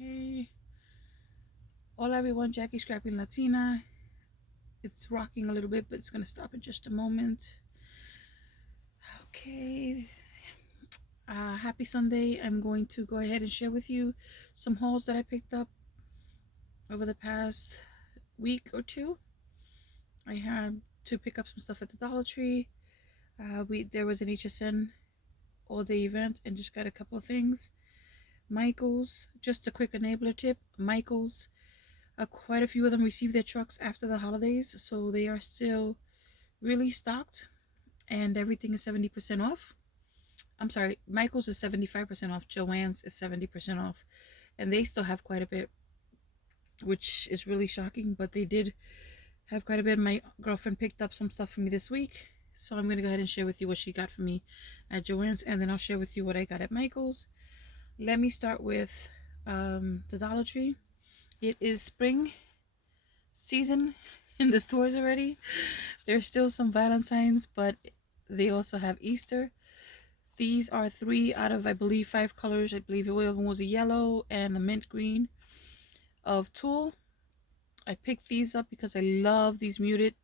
Okay. Hola everyone, Jackie, Scrappy, and Latina. It's rocking a little bit, but it's going to stop in just a moment. Okay. Happy Sunday. I'm going to go ahead and share with you some hauls that I picked up over the past week or two. I had to pick up some stuff at the Dollar Tree. There was an HSN all-day event and just got a couple of things. Michaels, just a quick enabler tip. Michaels, quite a few of them received their trucks after the holidays, so they are still really stocked and everything is 70% off. I'm sorry, Michael's is 75% off, Joann's is 70% off, and they still have quite a bit, which is really shocking, but they did have quite a bit. My girlfriend picked up some stuff for me this week, so I'm going to go ahead and share with you what she got for me at Joann's, and then I'll share with you what I got at Michael's. Let me start with the Dollar Tree. It is spring season in the stores already. There's still some Valentines, but they also have Easter. These are 3 out of, I believe, 5 colors. I believe one of them was a yellow and a mint green of tulle. I picked these up because I love these muted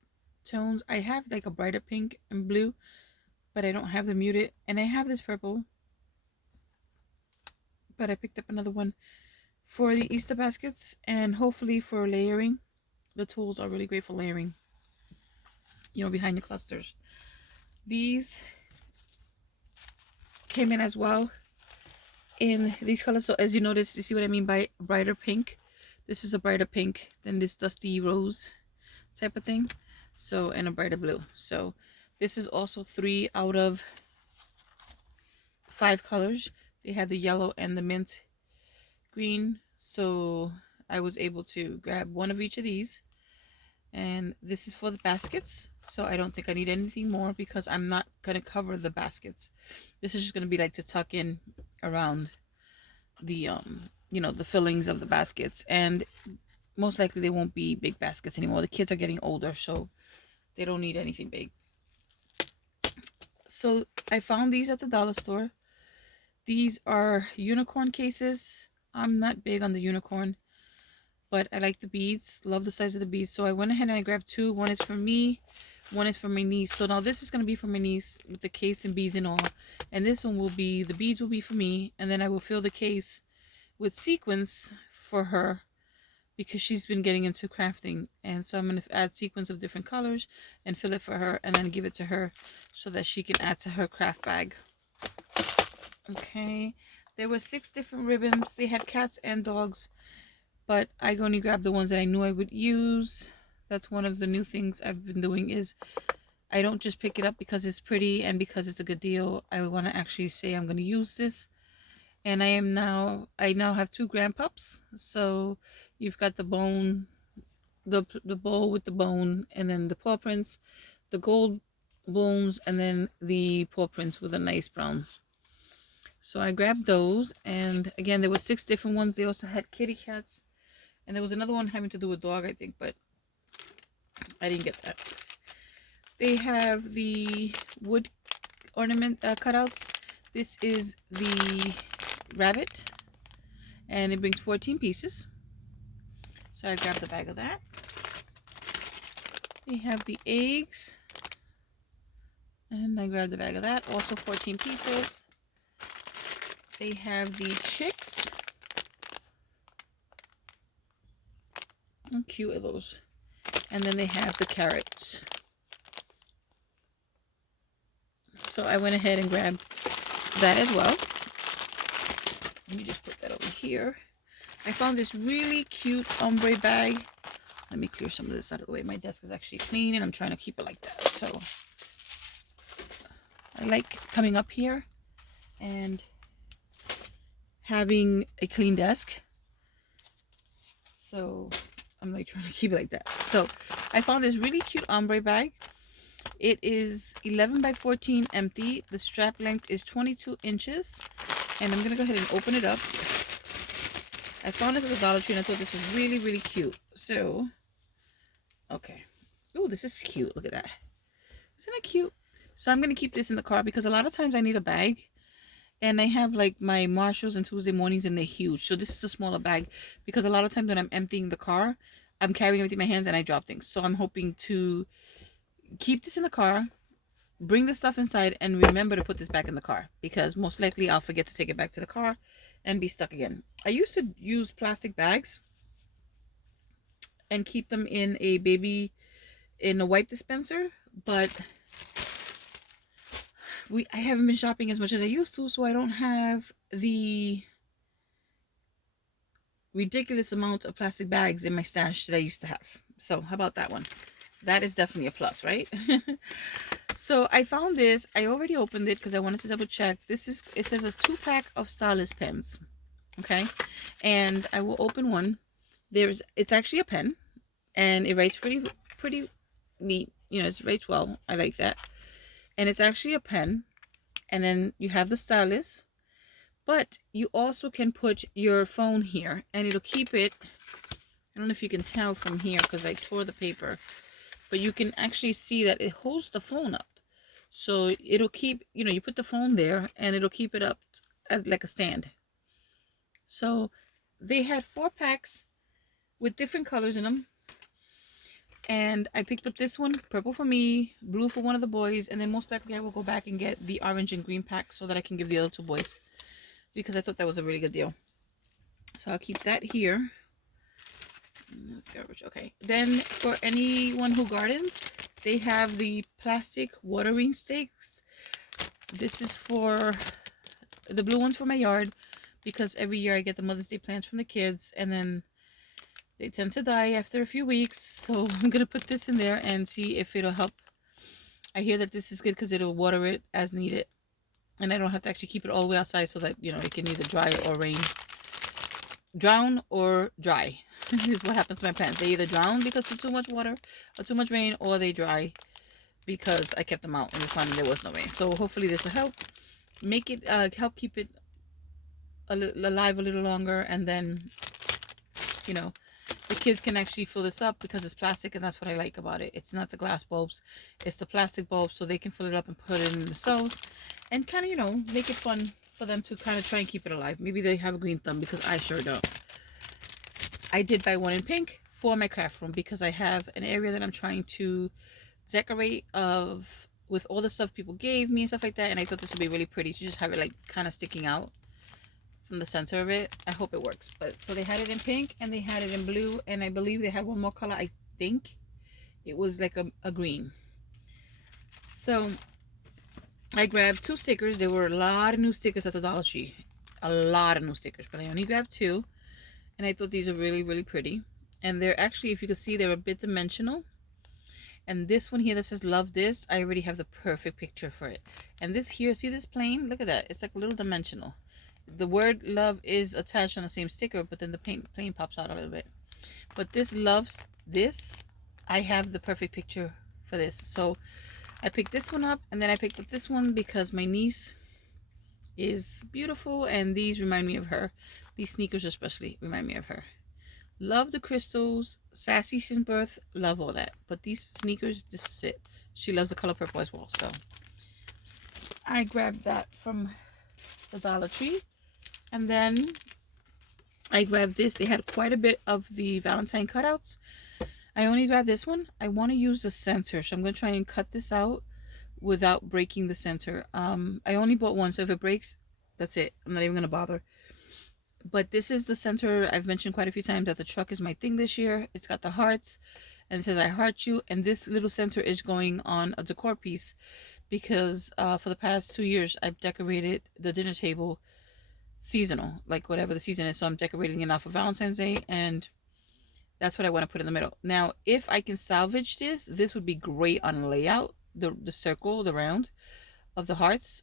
tones. I have like a brighter pink and blue, but I don't have the muted. And I have this purple, but I picked up another one for the Easter baskets and hopefully for layering. The tools are really great for layering, you know, behind the clusters. These came in as well in these colors. So as you notice, you see what I mean by brighter pink. This is a brighter pink than this dusty rose type of thing. So, and a brighter blue. So this is also 3 out of 5 colors. They had the yellow and the mint green. So I was able to grab one of each of these. And this is for the baskets, so I don't think I need anything more because I'm not going to cover the baskets. This is just going to be like to tuck in around the you know, the fillings of the baskets, and most likely they won't be big baskets anymore. The kids are getting older, so they don't need anything big. So I found these at the dollar store. These are unicorn cases. I'm not big on the unicorn, but I like the beads, love the size of the beads. So I went ahead and I grabbed 2. One is for me, one is for my niece. So now this is going to be for my niece with the case and beads and all. And this one will be, the beads will be for me. And then I will fill the case with sequins for her because she's been getting into crafting. And so I'm going to add sequins of different colors and fill it for her and then give it to her so that she can add to her craft bag. Okay. There were 6 different ribbons. They had cats and dogs, but I only grabbed the ones that I knew I would use. That's one of the new things I've been doing, is I don't just pick it up because it's pretty and because it's a good deal. I want to actually say I'm going to use this. And I now have 2 grandpups. So you've got the bone, the bowl with the bone, and then the paw prints, the gold bones, and then the paw prints with a nice brown. So I grabbed those, and again, there were 6 different ones. They also had kitty cats. And there was another one having to do with dog, I think, but I didn't get that. They have the wood ornament cutouts. This is the rabbit, and it brings 14 pieces. So I grabbed a bag of that. They have the eggs, and I grabbed a bag of that. Also 14 pieces. They have the chicks. How cute are those? And then they have the carrots. So I went ahead and grabbed that as well. Let me just put that over here. I found this really cute ombre bag. Let me clear some of this out of the way. My desk is actually clean and I'm trying to keep it like that. So I like coming up here and having a clean desk. So I'm like trying to keep it like that. So I found this really cute ombre bag. It is 11 by 14 empty. The strap length is 22 inches. And I'm going to go ahead and open it up. I found it at the Dollar Tree and I thought this was really, really cute. So, okay. Oh, this is cute. Look at that. Isn't it cute? So I'm going to keep this in the car because a lot of times I need a bag. And I have like my Marshalls and Tuesday mornings, and they're huge. So this is a smaller bag because a lot of times when I'm emptying the car, I'm carrying everything in my hands and I drop things. So I'm hoping to keep this in the car, bring the stuff inside, and remember to put this back in the car, because most likely I'll forget to take it back to the car and be stuck again. I used to use plastic bags and keep them in a wipe dispenser, but I haven't been shopping as much as I used to, so I don't have the ridiculous amount of plastic bags in my stash that I used to have. So how about that one? That is definitely a plus, right? So I found this. I already opened it because I wanted to double check. It says a 2-pack of Stylus pens. Okay. And I will open one. It's actually a pen, and it writes pretty neat. You know, it writes well. I like that. And it's actually a pen. And then you have the stylus, but you also can put your phone here and it'll keep it. I don't know if you can tell from here because I tore the paper, but you can actually see that it holds the phone up. So it'll keep, you put the phone there and it'll keep it up as like a stand. So they had 4 packs with different colors in them. And I picked up this one, purple for me, blue for one of the boys, and then most likely I will go back and get the orange and green pack so that I can give the other 2 boys, because I thought that was a really good deal. So I'll keep that here. That's garbage. Okay. Then for anyone who gardens, they have the plastic watering stakes. This is for the blue ones for my yard, because every year I get the Mother's Day plants from the kids, and then they tend to die after a few weeks. So I'm going to put this in there and see if it'll help. I hear that this is good because it'll water it as needed. And I don't have to actually keep it all the way outside so that, it can either dry or rain. Drown or dry is what happens to my plants. They either drown because of too much water or too much rain, or they dry because I kept them out and found there was no rain. So hopefully this will help make it, help keep it alive a little longer. And then, the kids can actually fill this up because it's plastic, and that's what I like about it. It's not the glass bulbs, it's the plastic bulbs, so they can fill it up and put it in themselves and kind of, make it fun for them to kind of try and keep it alive. Maybe they have a green thumb, because I sure don't. I did buy one in pink for my craft room because I have an area that I'm trying to decorate with all the stuff people gave me and stuff like that, and I thought this would be really pretty to just have it like kind of sticking out from the center of it. I hope it works. But so they had it in pink and they had it in blue, and I believe they had one more color. I think it was like a green. So I grabbed 2 stickers. There were a lot of new stickers at the Dollar Tree, a lot of new stickers, but I only grabbed 2, and I thought these are really, really pretty. And they're actually, if you can see, they're a bit dimensional. And this one here that says love this, I already have the perfect picture for it. And this here, see this plane? Look at that. It's like a little dimensional. The word love is attached on the same sticker, but then the plane pops out a little bit. But this loves this. I have the perfect picture for this. So I picked this one up, and then I picked up this one because my niece is beautiful, and these remind me of her. These sneakers especially remind me of her. Love the crystals, sassy since birth, love all that. But these sneakers, this is it. She loves the color purple as well. So I grabbed that from the Dollar Tree. And then I grabbed this. They had quite a bit of the Valentine cutouts. I only grabbed this one. I want to use the center, so I'm going to try and cut this out without breaking the center. I only bought one, so if it breaks, that's it. I'm not even going to bother. But this is the center. I've mentioned quite a few times that the truck is my thing this year. It's got the hearts, and it says I heart you. And this little center is going on a decor piece because for the past 2 years, I've decorated the dinner table seasonal, like whatever the season is. So I'm decorating it now for Valentine's Day, and that's what I want to put in the middle. Now, if I can salvage this would be great on layout, the circle, the round of the hearts.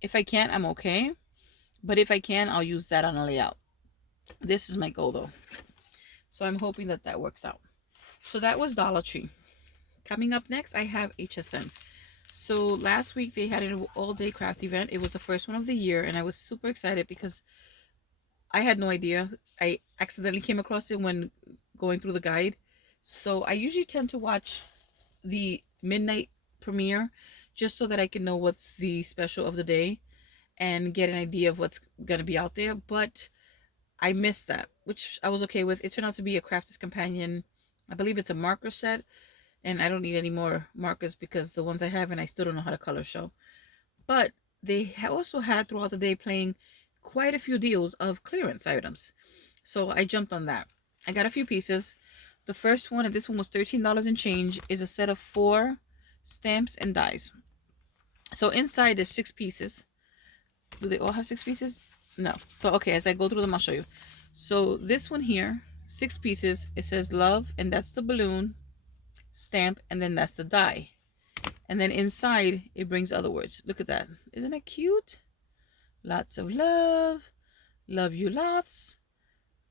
If I can't, I'm okay. But if I can, I'll use that on a layout. This is my goal though. So I'm hoping that that works out. So that was Dollar Tree. Coming up next, I have HSN. So last week they had an all-day craft event. It was the first one of the year, and I was super excited because I had no idea. I accidentally came across it when going through the guide. So I usually tend to watch the midnight premiere just so that I can know what's the special of the day. and get an idea of what's going to be out there. But I missed that, which I was okay with. It turned out to be a Crafter's Companion. I believe it's a marker set, and I don't need any more markers because the ones I have and I still don't know how to color show. But they also had throughout the day playing quite a few deals of clearance items. So I jumped on that. I got a few pieces. The first one, and this one was $13 and change, is a set of 4 stamps and dies. So inside there's 6 pieces. Do they all have 6 pieces? No. So okay, as I go through them, I'll show you. So this one here, 6 pieces. It says love, and that's the balloon stamp, and then that's the die. And then inside it brings other words. Look at that. Isn't that cute? Lots of love. Love you lots.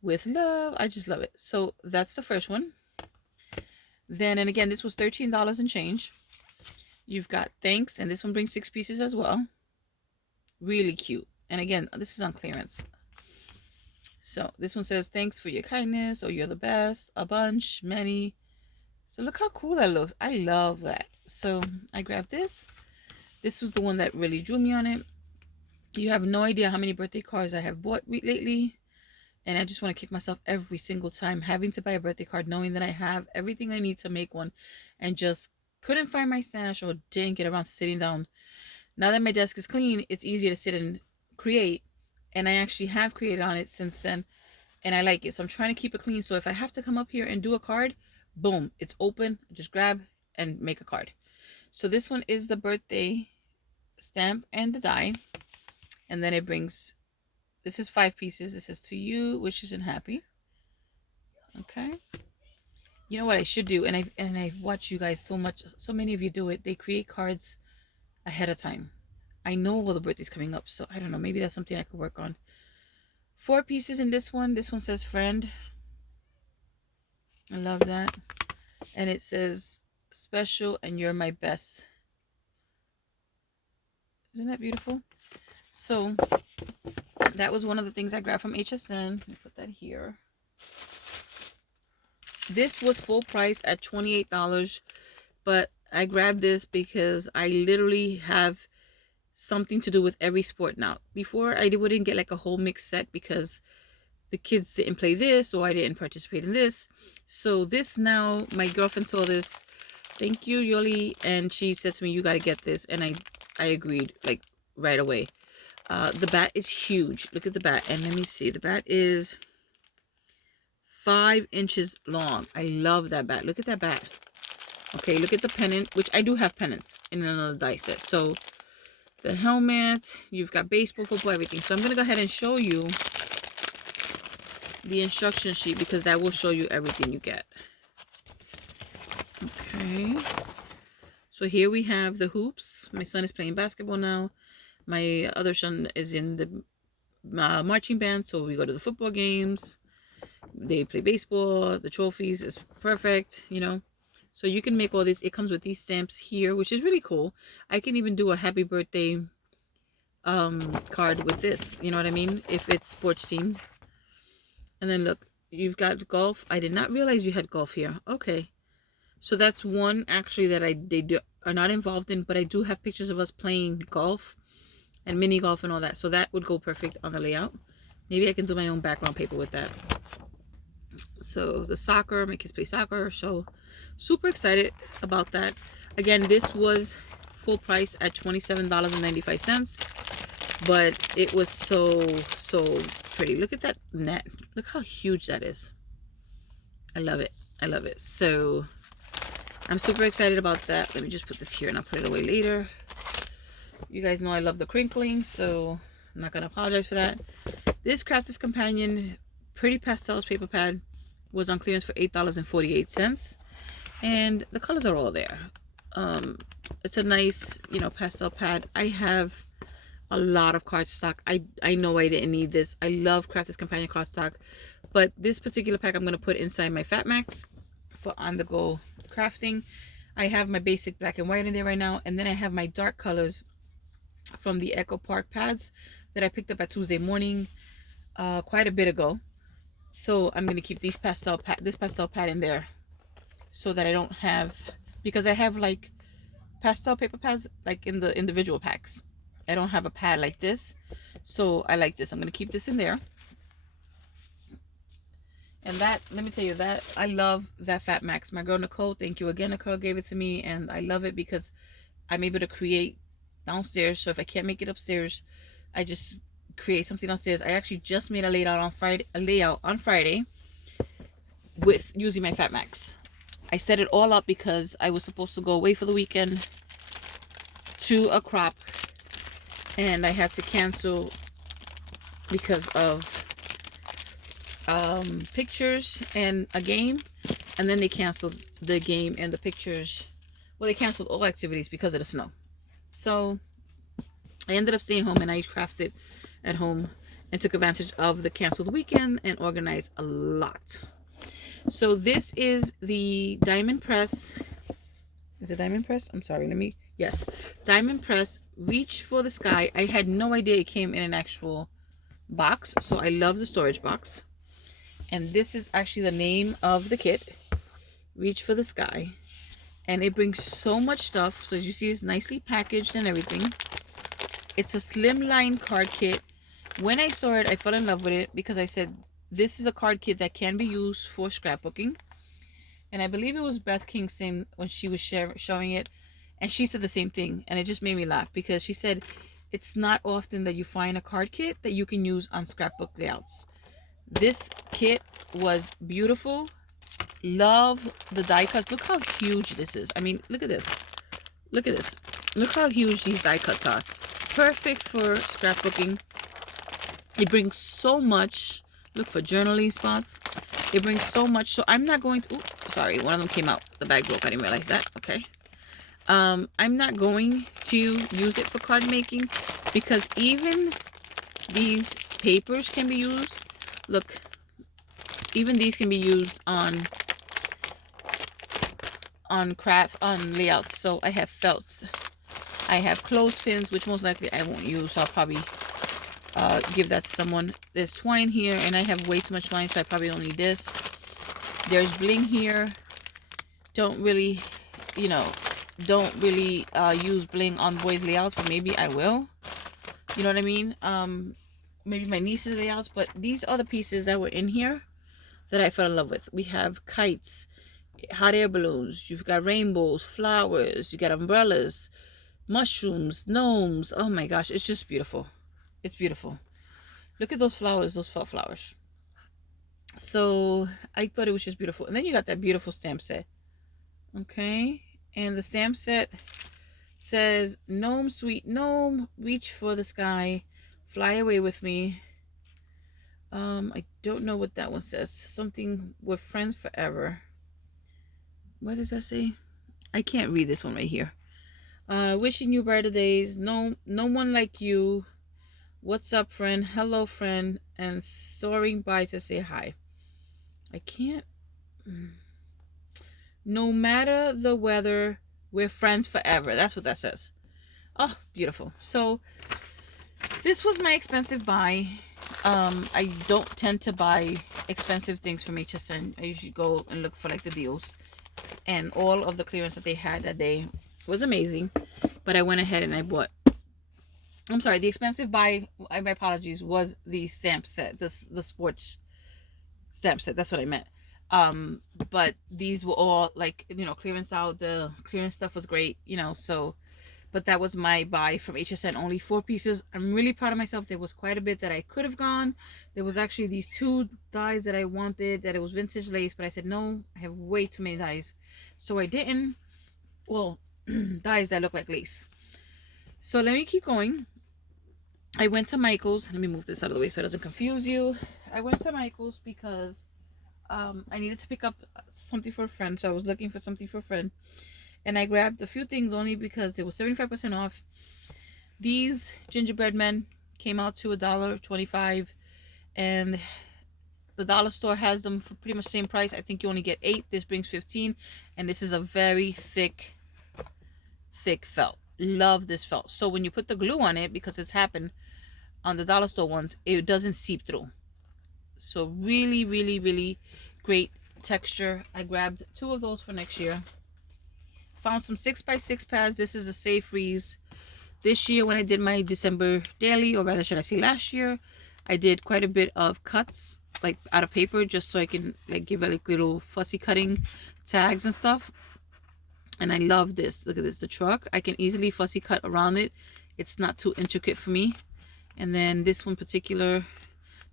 With love. I just love it. So that's the first one. Then, and again, this was $13 and change. You've got thanks, and this one brings 6 pieces as well. Really cute. And again, this is on clearance. So this one says thanks for your kindness, or you're the best, a bunch, many. So look how cool that looks. I love that. So I grabbed this. This was the one that really drew me on it. You have no idea how many birthday cards I have bought lately. And I just want to kick myself every single time having to buy a birthday card, knowing that I have everything I need to make one and just couldn't find my stash or didn't get around to sitting down. Now that my desk is clean, it's easier to sit and create. And I actually have created on it since then. And I like it. So I'm trying to keep it clean. So if I have to come up here and do a card, boom, it's open. Just grab and make a card. So this one is the birthday stamp and the die. And then it brings, this is 5 pieces. It says to you, wishes and happy. Okay. You know what I should do? And I watch you guys so much. So many of you do it. They create cards ahead of time. I know all the birthdays coming up. So I don't know. Maybe that's something I could work on. 4 pieces in this one. This one says friend. I love that. And it says special and you're my best. Isn't that beautiful? So that was one of the things I grabbed from HSN. Let me put that here. This was full price at $28, but I grabbed this because I literally have something to do with every sport now. Before, I wouldn't get like a whole mix set because the kids didn't play this or I didn't participate in this. So this now, my girlfriend saw this. Thank you, Yoli. And she said to me, you got to get this. And I agreed like right away. The bat is huge. Look at the bat. And let me see. The bat is 5 inches long. I love that bat. Look at that bat. Okay, look at the pennant, which I do have pennants in another die set. So the helmet, you've got baseball, football, everything. So I'm going to go ahead and show you the instruction sheet because that will show you everything you get. Okay. So here we have the hoops. My son is playing basketball now. My other son is in the marching band, so we go to the football games. They play baseball. The trophies is perfect, you know. So you can make all this. It comes with these stamps here, which is really cool. I can even do a happy birthday card with this. You know what I mean? If it's sports themed. And then look, you've got golf. I did not realize you had golf here. Okay. So that's one actually that they are not involved in, but I do have pictures of us playing golf and mini golf and all that. So that would go perfect on the layout. Maybe I can do my own background paper with that. So the soccer, my kids play soccer. So super excited about that. Again, this was full price at $27.95. But it was so pretty. Look at that net. Look how huge that is. I love it. I love it. So I'm super excited about that. Let me just put this here and I'll put it away later. You guys know I love the crinkling, so I'm not going to apologize for that. This Crafter's Companion Pretty Pastels paper pad was on clearance for $8.48. And the colors are all there. It's a nice, you know, pastel pad. I have a lot of cardstock. I know I didn't need this. I love Crafter's Companion cardstock. But this particular pack I'm going to put inside my Fat Max for on-the-go crafting. I have my basic black and white in there right now. And then I have my dark colors from the Echo Park pads that I picked up at Tuesday morning quite a bit ago. So I'm going to keep this pastel pad in there so that I don't have, because I have like pastel paper pads like in the individual packs. I don't have a pad like this, so I like this. I'm gonna keep this in there. And that, let me tell you, that I love that Fat Max. My girl Nicole, thank you again. Nicole gave it to me, and I love it because I'm able to create downstairs. So if I can't make it upstairs, I just create something downstairs. I actually just made a layout on Friday with using my Fat Max. I set it all up because I was supposed to go away for the weekend to a crop, and I had to cancel because of pictures and a game, and then they canceled the game and the pictures. Well, they canceled all activities because of the snow. So I ended up staying home, and I crafted at home and took advantage of the canceled weekend and organized a lot. So this is the diamond press. Is it diamond press? I'm sorry, yes, diamond press Reach for the Sky. I had no idea it came in an actual box, so I love the storage box. And this is actually the name of the kit, Reach for the Sky. And it brings so much stuff. So as you see, it's nicely packaged and everything. It's a slimline card kit. When I saw it, I fell in love with it because I said, this is a card kit that can be used for scrapbooking. And I believe it was Beth Kingston when she was showing it. And she said the same thing. And it just made me laugh because she said, it's not often that you find a card kit that you can use on scrapbook layouts. This kit was beautiful. Love the die cuts. Look how huge this is. I mean, look at this. Look at this. Look how huge these die cuts are. Perfect for scrapbooking. It brings so much. Look for journaling spots. It brings so much. So I'm not going to... Ooh, sorry, one of them came out. The bag broke. I didn't realize that. Okay. I'm not going to use it for card making because even these papers can be used. Look, even these can be used on layouts. So I have felts, I have clothespins, which most likely I won't use, so I'll probably give that to someone. There's twine here, and I have way too much twine, so I probably don't need this. There's bling here. Don't really use bling on boys layouts, but maybe I will. You know what I mean? Maybe my niece's layouts, but these are the pieces that were in here that I fell in love with. We have kites, hot air balloons, you've got rainbows, flowers, you got umbrellas, mushrooms, gnomes. Oh my gosh, it's just beautiful. It's beautiful. Look at those flowers, those felt flowers. So I thought it was just beautiful. And then you got that beautiful stamp set. Okay, and the stamp set says, gnome, sweet gnome, reach for the sky, fly away with me. I don't know what that one says. Something with friends forever. What does that say? I can't read this one right here. Wishing you brighter days. No one like you. What's up, friend? Hello, friend. And soaring by to say hi. I can't. No matter the weather, we're friends forever. That's what that says. Oh, beautiful. So this was my expensive buy. I don't tend to buy expensive things from HSN. I usually go and look for like the deals, and all of the clearance that they had that day was amazing. But I went ahead and I bought, I'm sorry, the expensive buy, my apologies, was the stamp set, the sports stamp set. That's what I meant. But these were all like, clearance out. The clearance stuff was great, so. But that was my buy from HSN. Only 4 pieces. I'm really proud of myself. There was quite a bit that I could have gone. There was actually these 2 dies that I wanted, that it was vintage lace. But I said, no, I have way too many dies. So I didn't. Well, dies that look like lace. So let me keep going. I went to Michael's. Let me move this out of the way so it doesn't confuse you. I went to Michael's because I needed to pick up something for a friend. So I was looking for something for a friend. And I grabbed a few things only because they were 75% off. These gingerbread men came out to $1.25. And the dollar store has them for pretty much the same price. I think you only get 8. This brings 15. And this is a very thick felt. Love this felt. So when you put the glue on it, because it's happened on the dollar store ones, it doesn't seep through. So really, really, really great texture. I grabbed 2 of those for next year. Found some 6x6 pads. This is a Safe Freeze. This year when I did my December daily, or rather should I say last year, I did quite a bit of cuts like out of paper, just so I can like give it like little fussy cutting tags and stuff. And I love this. Look at this, the truck. I can easily fussy cut around it. It's not too intricate for me. And then this one particular,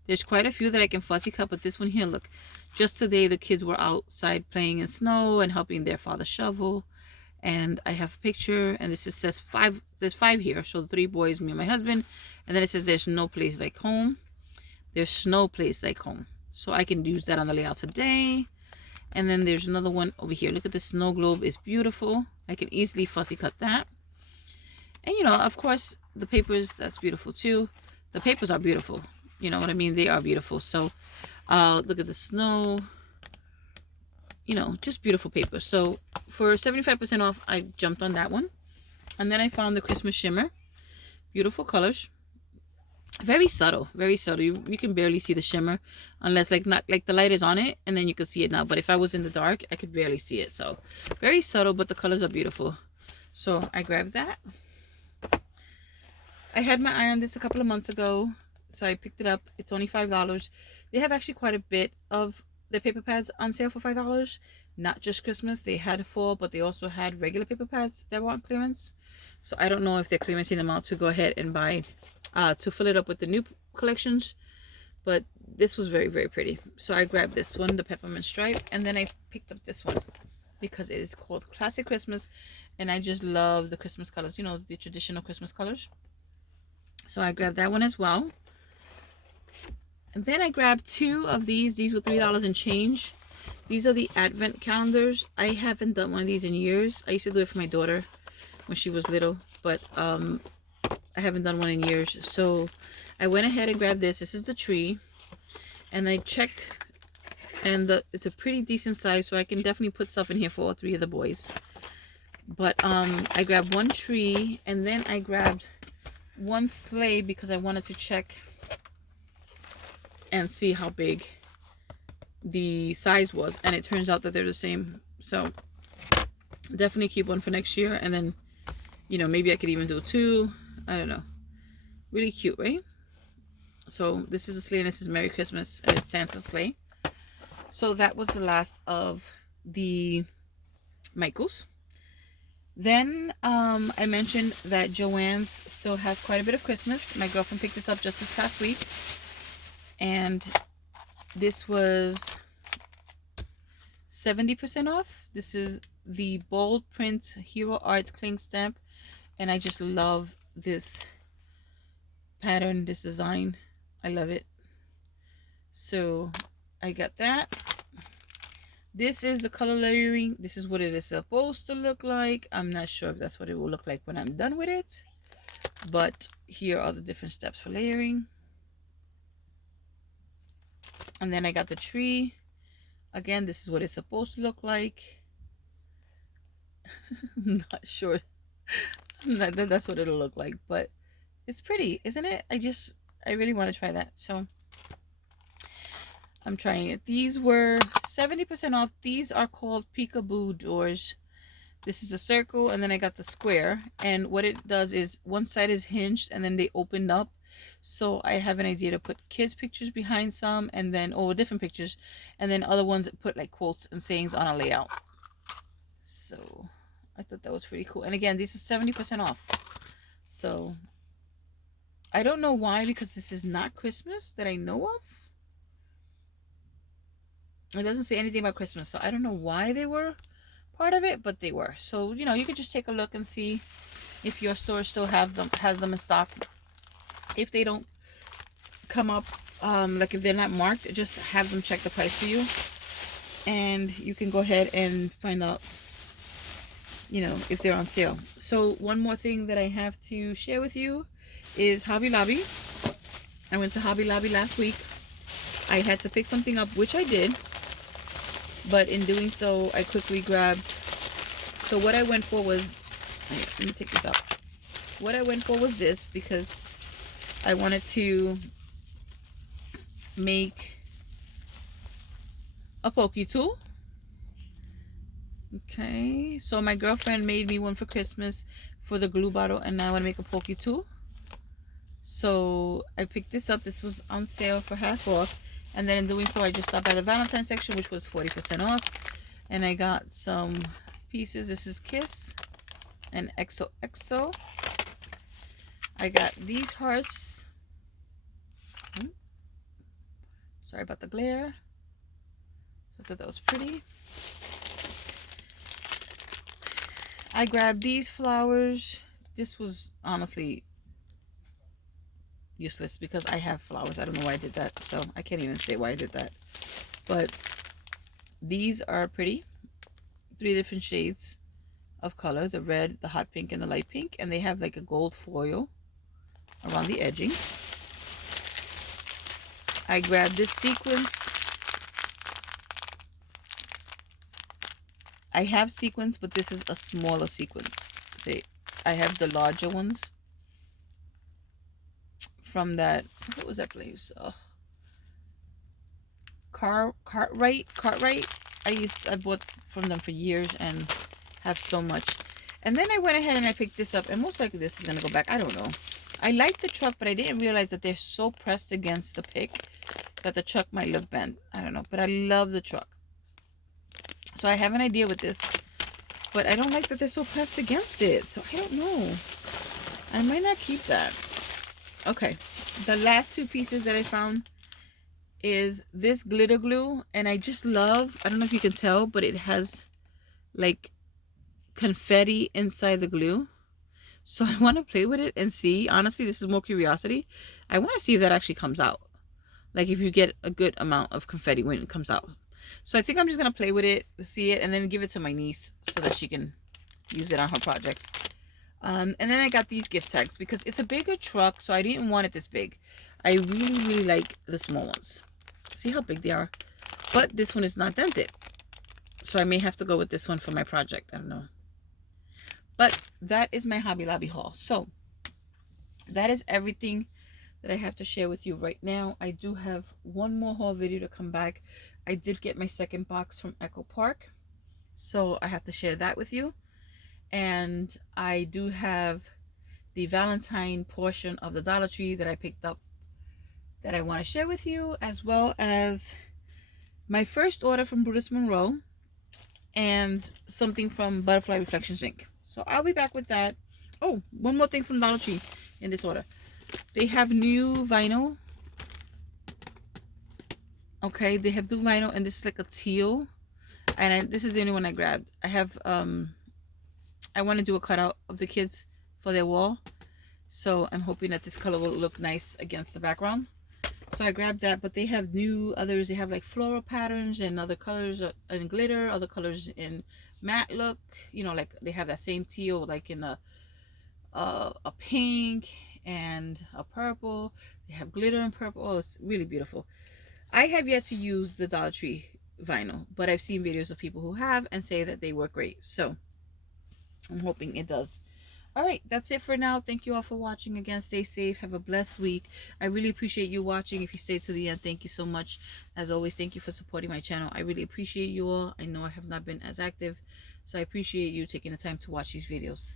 there's quite a few that I can fussy cut, but this one here, look, just today the kids were outside playing in snow and helping their father shovel. And I have a picture, and this says 5, there's 5 here, so 3 boys, me and my husband. And then it says there's no place like home. There's no place like home, so I can use that on the layout today. And then there's another one over here. Look at the snow globe. It's beautiful. I can easily fussy cut that. And you know, of course, the papers, that's beautiful too. The papers are beautiful, you know what I mean? They are beautiful. So look at the snow, you know, just beautiful paper. So for 75% off, I jumped on that one. And then I found the Christmas Shimmer. Beautiful colors. Very subtle, very subtle. You can barely see the shimmer unless like not like the light is on it, and then you can see it now. But if I was in the dark, I could barely see it. So very subtle, but the colors are beautiful. So I grabbed that. I had my eye on this a couple of months ago, so I picked it up. It's only $5. They have actually quite a bit of the paper pads on sale for $5. Not just Christmas. They had fall, but they also had regular paper pads that were on clearance. So I don't know if they're clearancing them out to go ahead and buy to fill it up with the new collections, but this was very, very pretty. So I grabbed this one, the peppermint stripe, and then I picked up this one because it is called Classic Christmas, and I just love the Christmas colors, you know, the traditional Christmas colors. So I grabbed that one as well. And then I grabbed 2 of these. These were $3 and change. These are the advent calendars. I haven't done one of these in years. I used to do it for my daughter when she was little, but I haven't done one in years. So I went ahead and grabbed this. This is the tree, and I checked, and it's a pretty decent size, so I can definitely put stuff in here for all 3 of the boys. But I grabbed 1 tree, and then I grabbed 1 sleigh because I wanted to check and see how big the size was, and it turns out that they're the same. So definitely keep 1 for next year, and then, you know, maybe I could even do 2. I don't know. Really cute, right? So this is a sleigh, and this is Merry Christmas, and it's Santa's sleigh. So that was the last of the Michaels. Then I mentioned that Joann's still has quite a bit of Christmas. My girlfriend picked this up just this past week, and this was 70% off. This is the bold print Hero Arts cling stamp, and I just love this pattern, this design. I love it. So I got that. This is the color layering. This is what it is supposed to look like. I'm not sure if that's what it will look like when I'm done with it, but here are the different steps for layering. And then I got the tree. Again, this is what it's supposed to look like. I'm not sure that's what it'll look like, but it's pretty, isn't it? I really want to try that, so I'm trying it. These were 70% off. These are called Peekaboo Doors. This is a circle, and then I got the square, and what it does is one side is hinged and then they opened up. So I have an idea to put kids pictures behind some, and then different pictures, and then other ones that put like quotes and sayings on a layout. So I thought that was pretty cool. And again, these are 70% off. So I don't know why, because this is not Christmas that I know of. It doesn't say anything about Christmas, so I don't know why they were part of it, but they were. So, you know, you could just take a look and see if your store still has them in stock. If they don't come up, like if they're not marked, just have them check the price for you, and you can go ahead and find out, you know, if they're on sale. So one more thing that I have to share with you is Hobby Lobby. I went to Hobby Lobby last week. I had to pick something up, which I did, but in doing so, I quickly grabbed. So what I went for was, let me take this out. What I went for was this, because I wanted to make a pokey tool. Okay, so my girlfriend made me one for Christmas for the glue bottle, and I want to make a pokey too. So I picked this up. This was on sale for half off, and then in doing so I just stopped by the Valentine section, which was 40% off, and I got some pieces. This is Kiss and XOXO. I got these hearts. Sorry about the glare. I thought that was pretty. I grabbed these flowers. This was honestly useless because I have flowers. I don't know why I did that, so I can't even say why I did that. But these are pretty. 3 different shades of color: the red, the hot pink, and the light pink, and they have like a gold foil around the edging. I grabbed this sequence. I have sequins, but this is a smaller sequence. See, I have the larger ones from that, what was that place? Cartwright. I bought from them for years and have so much. And then I went ahead and I picked this up, and most likely this is gonna go back. I don't know. I like the truck, but I didn't realize that they're so pressed against the pick that the truck might look bent. I don't know, but I love the truck. So I have an idea with this, but I don't like that they're so pressed against it. So I don't know. I might not keep that. Okay, the last 2 pieces that I found is this glitter glue, and I just love, I don't know if you can tell, but it has like confetti inside the glue. So I want to play with it and see. Honestly, this is more curiosity. I want to see if that actually comes out, like if you get a good amount of confetti when it comes out. So I think I'm just gonna play with it, see it, and then give it to my niece so that she can use it on her projects. And then I got these gift tags because it's a bigger truck, so I didn't want it this big. I really like the small ones. See how big they are? But this one is not dented, so I may have to go with this one for my project. I don't know. But that is my Hobby Lobby haul. So that is everything that I have to share with you right now. I do have one more haul video to come back. I did get my second box from Echo Park, so I have to share that with you. And I do have the Valentine portion of the Dollar Tree that I picked up that I want to share with you, as well as my first order from Brutus Monroe and something from Butterfly Reflections Inc. So I'll be back with that. Oh, one more thing from Dollar Tree in this order. They have new vinyl. Okay, they have new vinyl, and this is like a teal. And this is the only one I grabbed. I have I want to do a cutout of the kids for their wall, so I'm hoping that this color will look nice against the background. So I grabbed that, but they have new others. They have like floral patterns and other colors in glitter, other colors in matte look. You know, like they have that same teal, like in a pink and a purple. They have glitter and purple. Oh, it's really beautiful. I have yet to use the Dollar Tree vinyl, but I've seen videos of people who have and say that they work great. So I'm hoping it does. All right, that's it for now. Thank you all for watching. Again, stay safe. Have a blessed week. I really appreciate you watching. If you stayed to the end, thank you so much. As always, thank you for supporting my channel. I really appreciate you all. I know I have not been as active, so I appreciate you taking the time to watch these videos.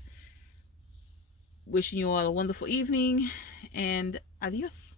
Wishing you all a wonderful evening, and adios.